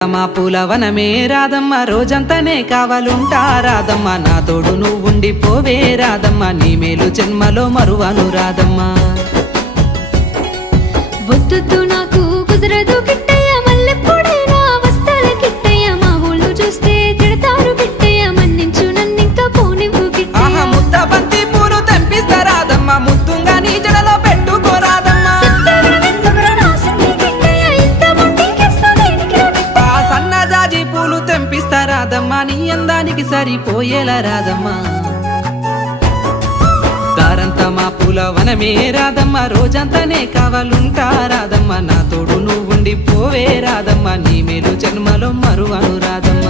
మా పూలవనమే రాధమ్మ రోజంతానే కావాలుంటా రాధమ్మ నా తోడు నువ్వుండి పోవే రాధమ్మ నీ మేలు జన్మలో మరువను రాధమ్మ వద్దు నాకు కుదరదు కిట్టయ్య మల్లెప్పుడైనా వస్తాల కిట్టయ్య మా ఊళ్ళు చూస్తే తిడతారు కిట్టయ్య మన్నించు నన్నింకా పోనివ్వు కిట్టయ్య ముద్ద బంతి పూలు తెంపిస్తా రాధమ్మ ముద్దుంగా నీ జడలో పెట్టుకో రాధమ్మ సన్నజాజి పూలు తెంపిస్తా రాధమ్మ నీ అందానికి సరిపోయేలా రాధమ్మ దారంతా మా పూలవనమే రాధమ్మ రోజంతానే కావాలుంటా రాధమ్మ నా తోడు నువ్వుండి పోవే రాధమ్మ నీ మేలు జన్మలో మరువను రాధమ్మ